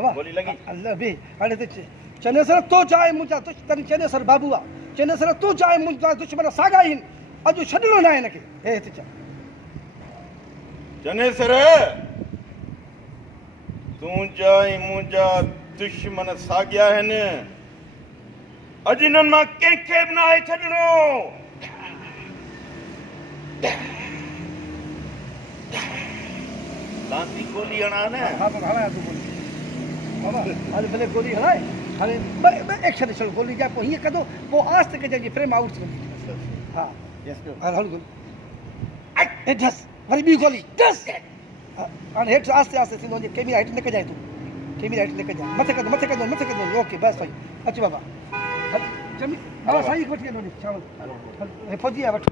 बाबा गोली लगी अल्लाह बे हाणे त चने सर तो जाए मुंहिंजा तन चने सर बाबू आहे चने सर तूं जाए मुंहिंजा दुश्मन साॻा आहिनि अॼु छॾिणो न आहे हिनखे हे हिते चा चने सर तूं जाए मुंहिंजा दुश्मन साॻिया आहिनि अॼु हिननि मां कंहिंखे बि न आहे छॾिणो लांती गोली हणा न हा बाबा हणाया तूं गोली बाबा हाणे भले गोली हणाए हाणे ॿ एक्शन छॾ गोली जा पोइ हीअं कंदो पोइ आस्ते के जंहिंजी फ्रेम आउट थी वेंदी हा हाणे हल गोली हे ढस वरी ॿी गोली ढस हाणे हेठि आस्ते आस्ते थींदो वञे कैमरा हेठि न कजांइ तूं कैमरा हेठि न कजांइ मथे कंदो ओके बसि भाई अच बाबा हल जमी बाबा साईं खे वठी वञो चावल हे फौजी आहे वठो